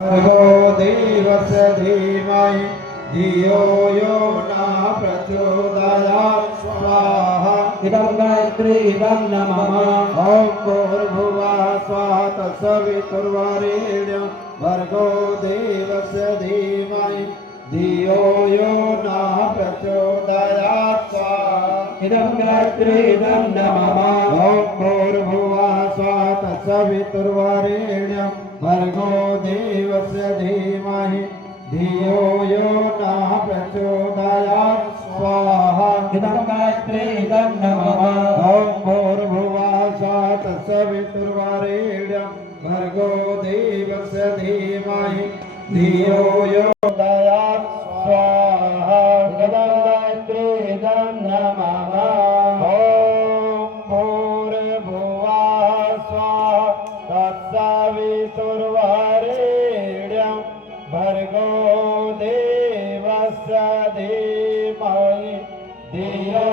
भर्गो देवस्य धीमहि धियो यो नः प्रचोदयात् स्वाहा इदं गायत्री इदं नमः ॐ भूर्भुवः स्वः तत्सवितुर्वरेण्यं भर्गो देवस्य धीमहि धियो यो नः प्रचोदयात् स्वाहा इदं गायत्री इदं नमः ॐ भूर्भुवः स्वः तत्सवितुर्वरेण्यं भर्गो देवस्य धीमहि धियो यो नः प्रचोदयात् स्वाहा इदं गायत्री इदं नमः ॐ भूर्भुवः स्वः तत्सवितुर्वरेण्यं भर्गो देवस्य धीमहि धियो यो दयात् स्वाहा इदं गायत्री इदं नमः ॐ भूर्भुवः स्वः तत्सवितुर्वरेण्यं भर्गो देवस्य धीमहि धियो